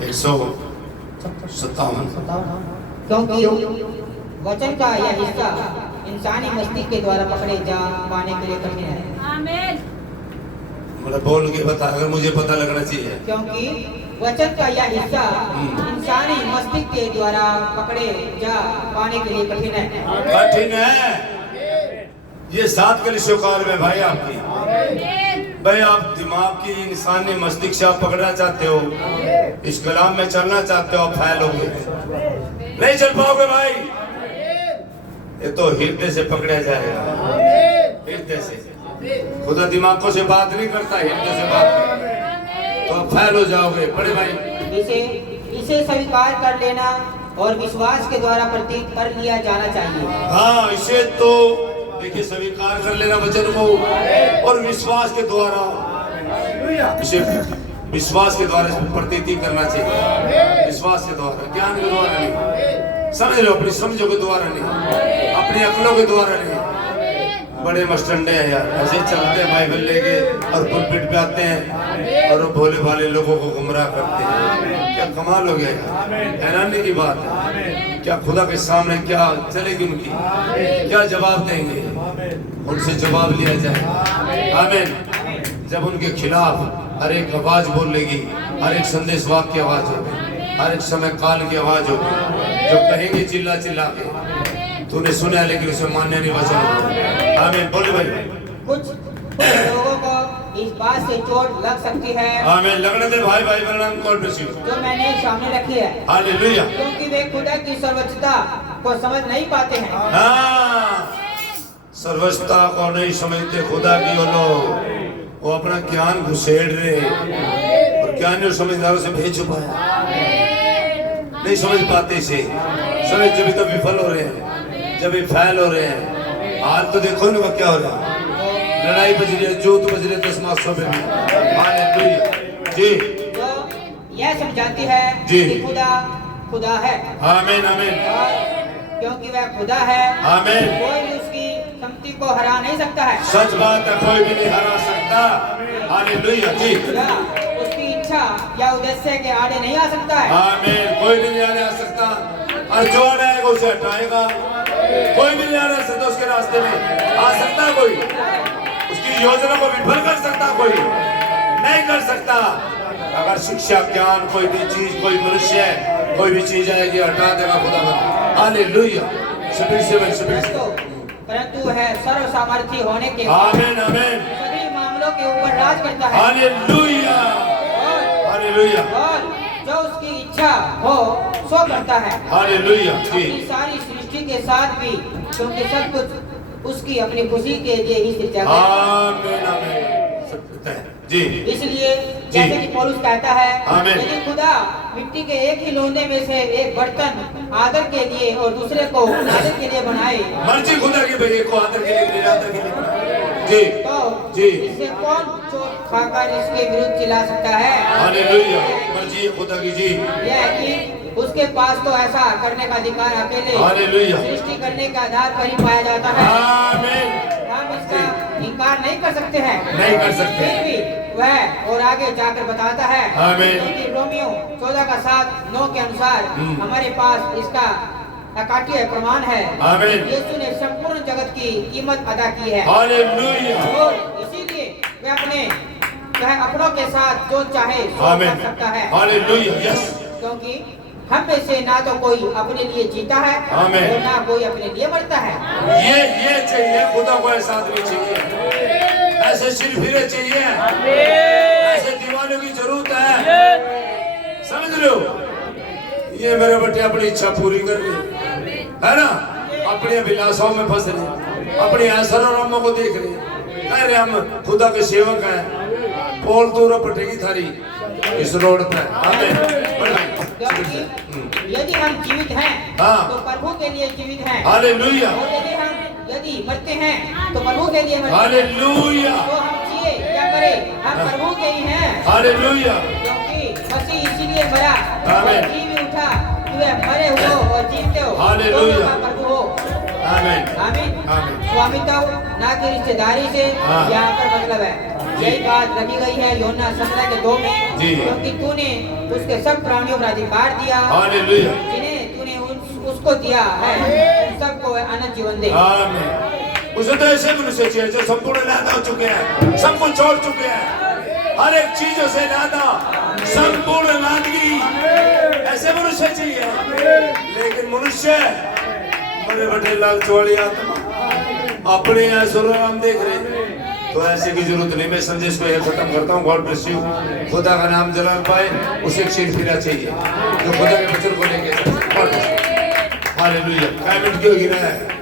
157। क्योंकि वचन का यह हिस्सा इंसानी मस्तिष्क के द्वारा पकड़े जा पाने के लिए कठिन है। आमीन। मतलब बोल के बता, अगर मुझे पता लगना चाहिए। क्योंकि वचन का यह हिस्सा इंसानी मस्तिष्क के द्वारा पकड़े जा पाने के लिए कठिन है। कठिन है। ये 7 कलीसिया काल में भाई आपकी, भाई आप दिमाग की इंसानी मस्तिष्क से आप पकड़ना चाहते हो, इस कलाम में चलना चाहते हो, आप फैलोगे नहीं चल पाओगे भाई। ये तो हृदय से पकड़ा जाएगा, हृदय से। खुदा दिमागों से बात नहीं करता, हृदय से बात करता, तो आप फैल हो जाओगे बड़े भाई। इसे स्वीकार कर लेना और विश्वास के द्वारा प्रतीक कर लिया जाना चाहिए। हाँ, इसे तो देखिए स्वीकार कर लेना वचन को, और विश्वास के द्वारा, इसे विश्वास के द्वारा प्रतीति करना चाहिए। विश्वास के द्वारा, ज्ञान के द्वारा नहीं, समझ लो, अपनी समझो के द्वारा नहीं, अपनी अकलों के द्वारा नहीं। बड़े मस्टंडे हैं यार, ऐसे चलते हैं बाइबल लेके और पुलपिट पे आते हैं और वो भोले भाले लोगों को गुमराह करते हैं। क्या कमाल हो गया, हैरानी की बात है। क्या खुदा के सामने क्या चलेगी उनकी, क्या जवाब देंगे? उनसे जवाब लिया जाए। आमीन। जब उनके खिलाफ हर एक आवाज बोलेगी, हर एक संदेश वाक्य की आवाज होगी, हर एक समय काल की आवाज होगी, जो कहेंगे चिल्ला चिल्ला के, तूने सुना लेकिन उसे मानने नहीं वचन। आमीन। बोले भाई। कुछ लोगों को इस बात से चोट लग सकती है। आमीन। लगने दे भाई, भाई बरनाम कॉल पे जो मैंने सामने रखी है। हालेलुया। क्योंकि वे खुदा की सर्वोच्चता को समझ नहीं पाते हैं। हाँ, सर्वोच्चता को नहीं समझते खुदा की। वो लोग वो अपना ज्ञान घुसेड़ रहे और ज्ञानी और समझदारों से भेज छुपाया, नहीं समझ पाते इसे। समझ जब तो विफल हो रहे हैं, जब भी फैल हो रहे हैं। आज तो देखो ना क्या हो रहा है, लड़ाई बज रही है, जोत बज रही है 10 मासों में। हालेलुया जी। जो यह समझाती है जी कि खुदा खुदा है। आमीन आमीन। और क्योंकि वह खुदा है, आमीन। कोई भी उसकी संपत्ति को हरा नहीं सकता है। सच बात है, कोई भी नहीं हरा सकता। हालेलुया जी। या उसकी इच्छा या उद्देश्य के आड़े नहीं आ सकता है। आमीन। कोई भी नहीं आने आ सकता, और जो आएगा उसे हटाएगा। कोई भी नहीं आ सकता उसके रास्ते में, आ सकता कोई उसकी योजना को विफल कर सकता, कोई नहीं कर सकता। अगर शिक्षा ज्ञान कोई भी चीज, कोई मनुष्य, कोई भी चीज आएगी, हटा देगा खुदा। हालेलुया। परंतु है सर्व सामर्थी होने के आमीन आमीन। सभी मामलों के ऊपर राज करता है। Hallelujah hallelujah. और जो उसकी इच्छा हो सो करता है। हालेलुया जी। अपनी सारी सृष्टि के साथ भी, क्योंकि सब कुछ उसकी अपनी खुशी के लिए ही सृजा गया। आमीन आमीन जी। इसलिए जैसे कि पौलुस कहता है, आमीन। यदि खुदा मिट्टी के एक ही लोंदे में से एक बर्तन आदर के लिए और दूसरे को आदर के लिए बनाए, मर्जी खुदा की भाई को आदर के लिए, आदर के लिए जी तो जी। इससे कौन चोट खाकर इसके विरुद्ध चिल्ला सकता है? हालेलुया। मर्जी खुदा की जी। यह है कि उसके पास तो ऐसा करने का अधिकार अकेले हालेलुया सृष्टि करने के आधार पर ही पाया जाता है। आमीन। हम इसका इनकार नहीं कर सकते हैं, नहीं कर सकते। फिर भी वह और आगे जाकर बताता है, आमीन। क्योंकि रोमियो 14:7-9 के अनुसार हमारे पास इसका अकाट्य प्रमाण है। आमीन। यीशु ने संपूर्ण जगत की कीमत अदा की है, हालेलुया। और इसीलिए वह अपनों के साथ जो चाहे सो कर सकता है। Hallelujah yes. क्योंकि हम में से ना तो कोई अपने लिए जीता है आमीन। और ना कोई अपने लिए मरता है। ये चाहिए खुदा को, ऐसा आदमी चाहिए, ऐसे सिर फिरे चाहिए, ऐसे दीवानों की जरूरत है। समझ लो, ये मेरे बेटे अपनी इच्छा पूरी कर रहे है ना, अपने अभिलाषाओं में फंस रहे, अपने ऐश्वर्यों को देख रहे, कह रहे हम खुदा के सेवक हैं। पोल दूर पटेगी थारी इस रोड पर। आमीन। यदि हम जीवित हैं हाँ। तो प्रभु के लिए जीवित हैं। हालेलुया। और यदि मरते हैं तो प्रभु के लिए मरते हैं। हालेलुया। तो हम जिए या मरे, हम प्रभु के ही हैं। हालेलुया। क्योंकि मसीह इसीलिए मरा और आमीन। जी भी उठा कि वे मरे हो और जीवते हो हालेलुया। दोनों का प्रभु हो। आमीन आमीन। आमीन। स्वामित्व ना कि रिश्तेदारी से हाँ। यहाँ पर मतलब है। यही बात रखी गई है यूहन्ना 17:2 में, जी। क्योंकि तूने उसके सब प्राणियों पर अधिकार दिया, हालेलुया, जिन्हें तूने उसको दिया है, उन सबको अनंत जीवन दे। आमीन। उसे तो ऐसे मनुष्य चाहिए जो संपूर्ण नाता हो चुके हैं, सब कुछ छोड़ चुके हैं, हर एक चीजों से नाता, संपूर्ण नादगी, ऐसे मनुष्य चाहिए। लेकिन मनुष्य मरे बटे लालच वाली आत्मा, अपने असुर हम देख रहे, तो ऐसे की जरूरत नहीं। मैं संदेश को यह खत्म करता हूँ। God bless you. खुदा का नाम जलाल पाए, उसे एक शेर फिरा चाहिए जो खुदा के वचन को लेके। हालेलुया। 5 मिनट क्यों गिरा है?